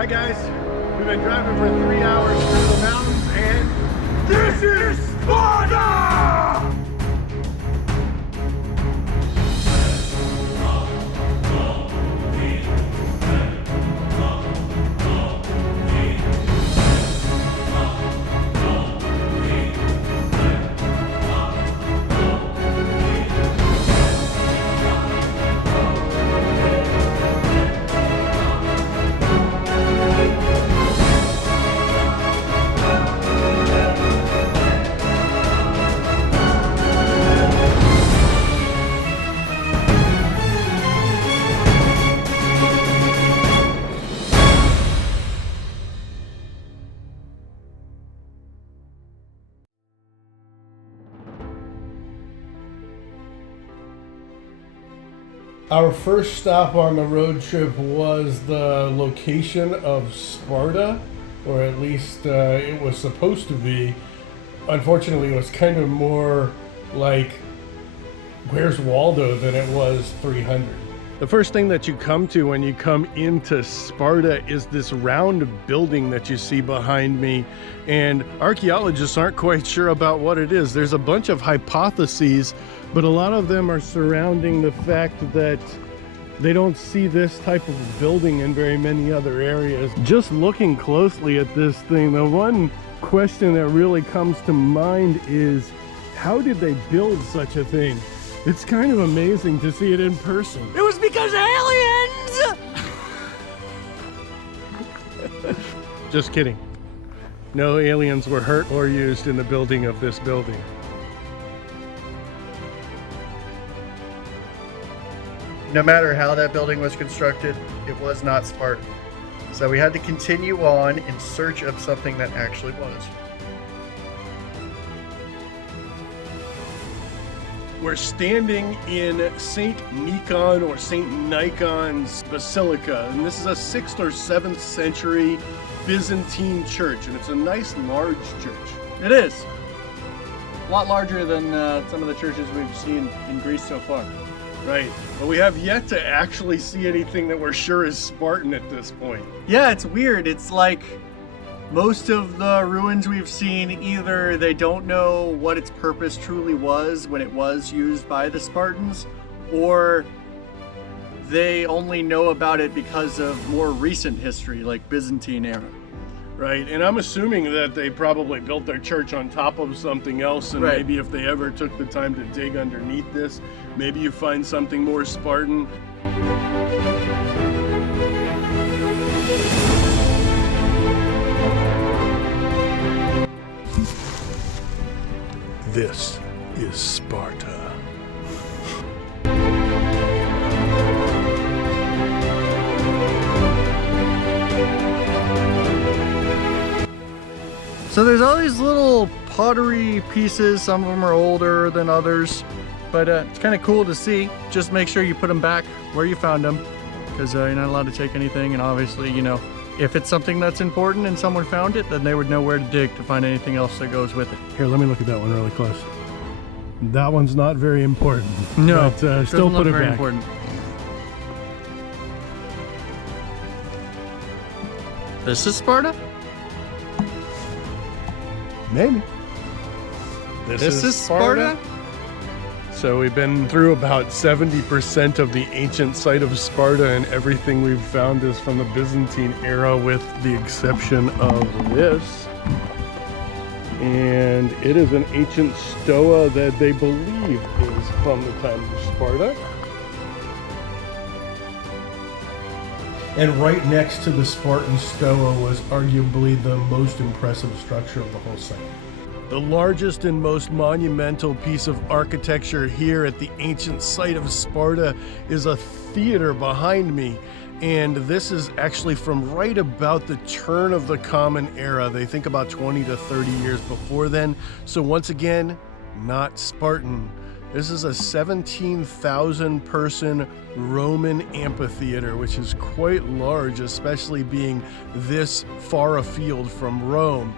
Hi guys, we've been driving for 3 hours through the mountains and this is Sparta! Our first stop on the road trip was the location of Sparta, or at least it was supposed to be. Unfortunately, it was kind of more like Where's Waldo than it was 300. The first thing that you come to when you come into Sparta is this round building that you see behind me, and archaeologists aren't quite sure about what it is. There's a bunch of hypotheses, but a lot of them are surrounding the fact that they don't see this type of building in very many other areas. Just looking closely at this thing, the one question that really comes to mind is, how did they build such a thing? It's kind of amazing to see it in person. It was because of aliens! Just kidding. No aliens were hurt or used in the building of this building. No matter how that building was constructed, it was not Spartan. So we had to continue on in search of something that actually was. We're standing in St. Nikon or St. Nikon's Basilica, and this is a 6th or 7th century Byzantine church, and it's a nice large church. It is. A lot larger than some of the churches we've seen in Greece so far. Right, but we have yet to actually see anything that we're sure is Spartan at this point. Yeah, it's weird. It's like most of the ruins we've seen, either they don't know what its purpose truly was when it was used by the Spartans, or they only know about it because of more recent history, like Byzantine era. Right, and I'm assuming that they probably built their church on top of something else, and Right. maybe if they ever took the time to dig underneath this, maybe you find something more Spartan. This is Sparta. So there's all these little pottery pieces. Some of them are older than others, but it's kind of cool to see. Just make sure you put them back where you found them, because you're not allowed to take anything. And obviously, you know, if it's something that's important and someone found it, then they would know where to dig to find anything else that goes with it. Here, let me look at that one really close. That one's not very important. No, but, still put it very back. important. This is Sparta? Maybe. This is Sparta? So we've been through about 70% of the ancient site of Sparta, and everything we've found is from the Byzantine era with the exception of this. And it is an ancient stoa that they believe is from the time of Sparta. And right next to the Spartan stoa was arguably the most impressive structure of the whole site. The largest and most monumental piece of architecture here at the ancient site of Sparta is a theater behind me. And this is actually from right about the turn of the Common Era. They think about 20 to 30 years before then. So once again, not Spartan. This is a 17,000 person Roman amphitheater, which is quite large, especially being this far afield from Rome.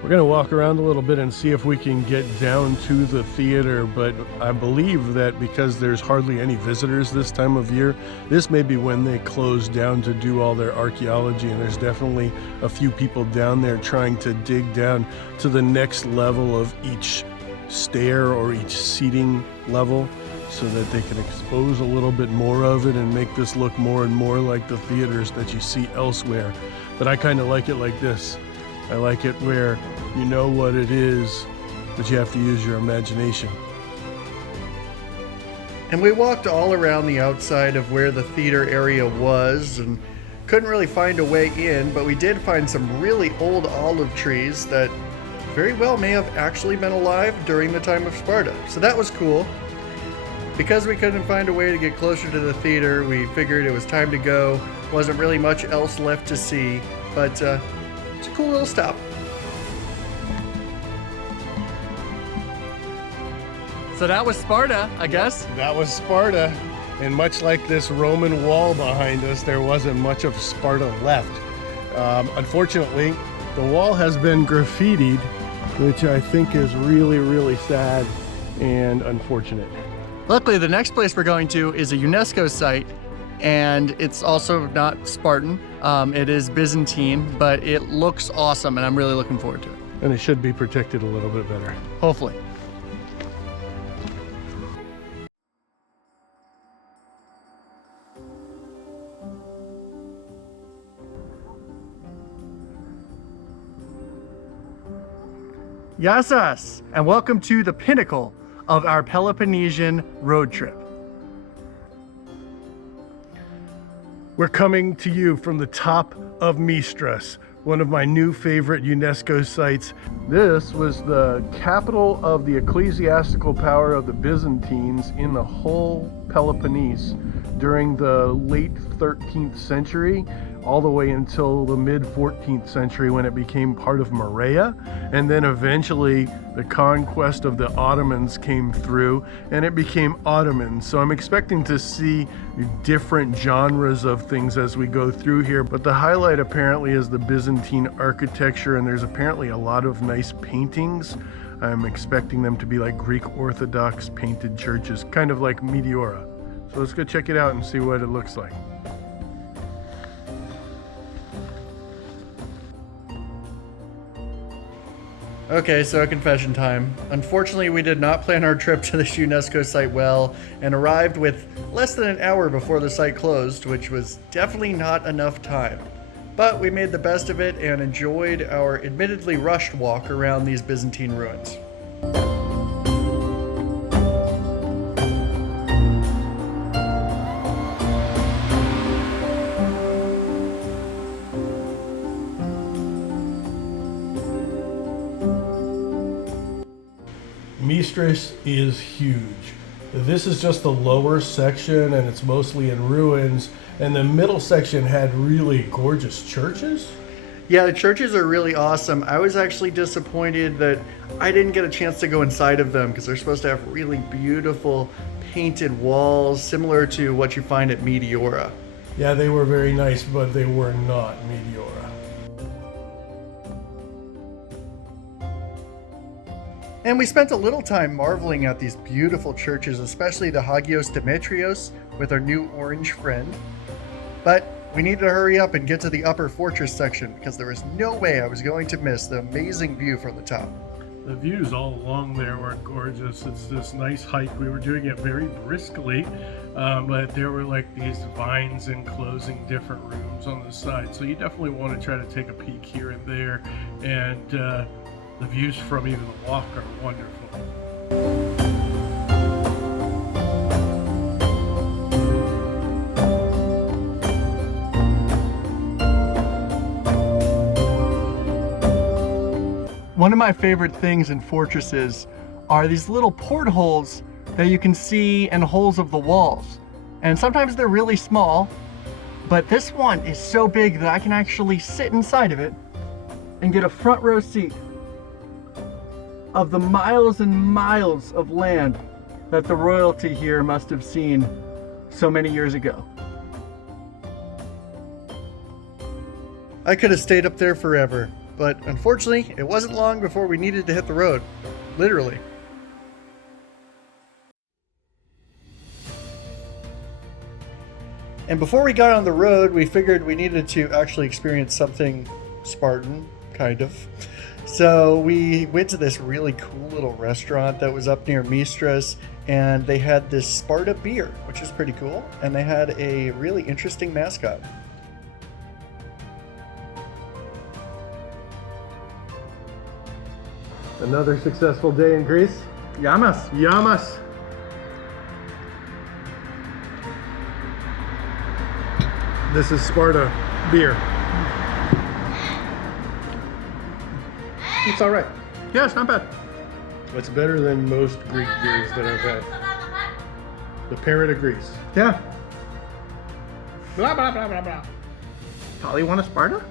We're going to walk around a little bit and see if we can get down to the theater, but I believe that because there's hardly any visitors this time of year, this may be when they close down to do all their archaeology, and there's definitely a few people down there trying to dig down to the next level of each stair or each seating level so that they can expose a little bit more of it and make this look more and more like the theaters that you see elsewhere. But I kind of like it like this. I like it where you know what it is, but you have to use your imagination. And we walked all around the outside of where the theater area was and couldn't really find a way in, but we did find some really old olive trees that very well may have actually been alive during the time of Sparta. So that was cool. Because we couldn't find a way to get closer to the theater, we figured it was time to go. Wasn't really much else left to see, but it's a cool little stop. So that was Sparta, I guess. That was Sparta, and much like this Roman wall behind us, there wasn't much of Sparta left. Unfortunately, the wall has been graffitied, which I think is really, really sad and unfortunate. Luckily, the next place we're going to is a UNESCO site, and it's also not Spartan. It is Byzantine, but it looks awesome, and I'm really looking forward to it. And it should be protected a little bit better. Hopefully. Yassas, and welcome to the pinnacle of our Peloponnesian road trip. We're coming to you from the top of Mystras, one of my new favorite UNESCO sites. This was the capital of the ecclesiastical power of the Byzantines in the whole Peloponnese during the late 13th century, all the way until the mid 14th century when it became part of Morea, and then eventually the conquest of the Ottomans came through and it became Ottoman. So I'm expecting to see different genres of things as we go through here, but the highlight apparently is the Byzantine architecture, and there's apparently a lot of nice paintings. I'm expecting them to be like Greek Orthodox painted churches, kind of like Meteora. So let's go check it out and see what it looks like. Okay, so confession time. Unfortunately, we did not plan our trip to this UNESCO site well and arrived with less than an hour before the site closed, which was definitely not enough time. But we made the best of it and enjoyed our admittedly rushed walk around these Byzantine ruins. Mystras is huge. This is just the lower section and it's mostly in ruins, and the middle section had really gorgeous churches. Yeah, the churches are really awesome. I was actually disappointed that I didn't get a chance to go inside of them because they're supposed to have really beautiful painted walls similar to what you find at Meteora. Yeah, they were very nice, but they were not Meteora. And we spent a little time marveling at these beautiful churches, especially the Hagios Demetrios with our new orange friend. But we needed to hurry up and get to the upper fortress section because there was no way I was going to miss the amazing view from the top. The views all along there were gorgeous. It's this nice hike. We were doing it very briskly, but there were like these vines enclosing different rooms on the side. So you definitely want to try to take a peek here and there, and the views from even the walk are wonderful. One of my favorite things in fortresses are these little portholes that you can see in holes of the walls. And sometimes they're really small, but this one is so big that I can actually sit inside of it and get a front row seat of the miles and miles of land that the royalty here must have seen so many years ago. I could have stayed up there forever. But unfortunately, it wasn't long before we needed to hit the road. Literally. And before we got on the road, we figured we needed to actually experience something Spartan, kind of. So we went to this really cool little restaurant that was up near Mystras, and they had this Sparta beer, which is pretty cool, and they had a really interesting mascot. Another successful day in Greece. Yamas. Yamas. This is Sparta beer. It's all right. Yeah, it's not bad. It's better than most Greek beers that I've had. The parrot of Greece. Yeah. Blah, blah, blah, blah, blah. Probably want a Sparta?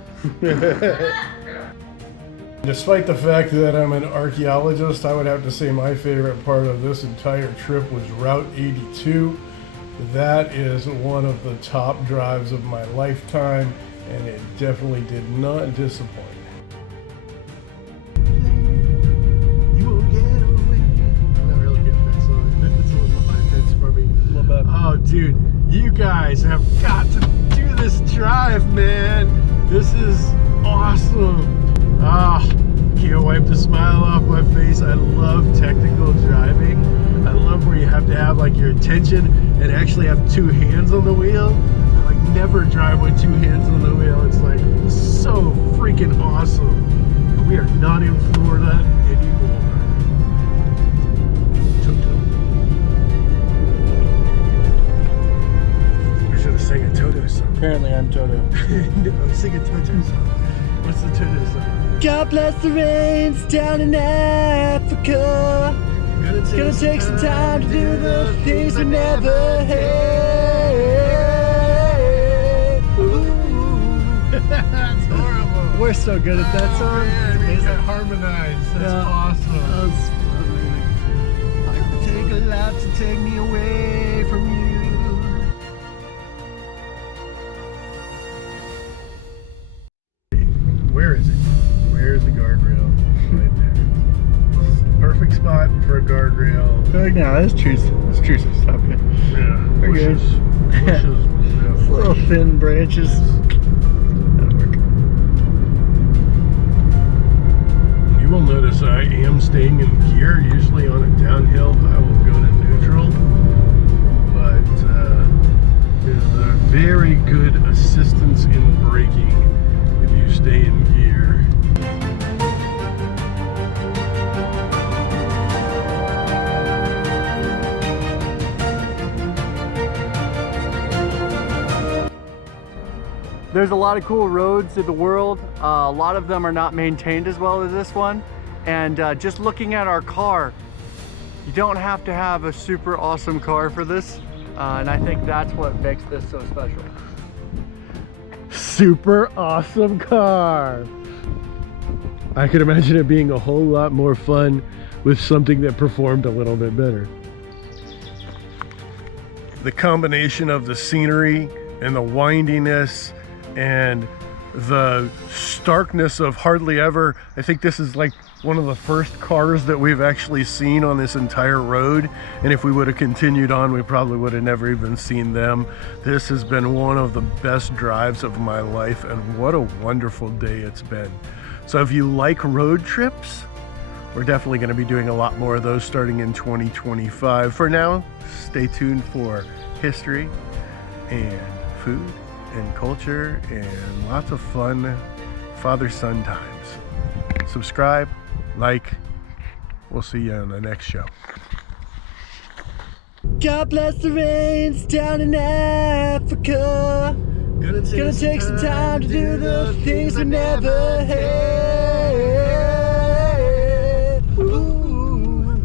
Despite the fact that I'm an archaeologist, I would have to say my favorite part of this entire trip was Route 82. That is one of the top drives of my lifetime, and it definitely did not disappoint. You will get away. I'm not really good at that song. It's a little high pitch for me. A little bit. Oh, dude, you guys have got to do this drive, man. This is awesome. Ah, can't wipe the smile off my face. I love technical driving. I love where you have to have like your attention and actually have two hands on the wheel. I like never drive with two hands on the wheel. It's like so freaking awesome. And we are not in Florida anymore. Toto. I should have sang a Toto song. Apparently I'm Toto. No, sing a Toto song. What's the Toto song? God bless the rains down in Africa. It's gonna take some time to do the things we never had. That's horrible. We're so good at that song. Oh, man, we can harmonize. That's awesome. That's amazing. I could take a lot to take me away from you. Where is it? Where's the guardrail? Right there. Perfect spot for a guardrail. Like now, this tree's stop here. Yeah. We're good. Bushes. Yeah. Little thin branches. That'll work. You will notice I am staying in gear. Usually on a downhill, I will go to neutral. But there's a very good assistance in braking if you stay in gear. There's a lot of cool roads in the world. A lot of them are not maintained as well as this one. And just looking at our car, you don't have to have a super awesome car for this. And I think that's what makes this so special. Super awesome car. I could imagine it being a whole lot more fun with something that performed a little bit better. The combination of the scenery and the windiness and the starkness of hardly ever. I think this is like one of the first cars that we've actually seen on this entire road, and if we would have continued on, we probably would have never even seen them. This has been one of the best drives of my life, and what a wonderful day it's been. So if you like road trips, we're definitely going to be doing a lot more of those starting in 2025. For now, stay tuned for history and food and culture and lots of fun father-son times. Subscribe, like. We'll see you on the next show. God bless the rains down in Africa. It's gonna take some time to do the things we never had. Ooh.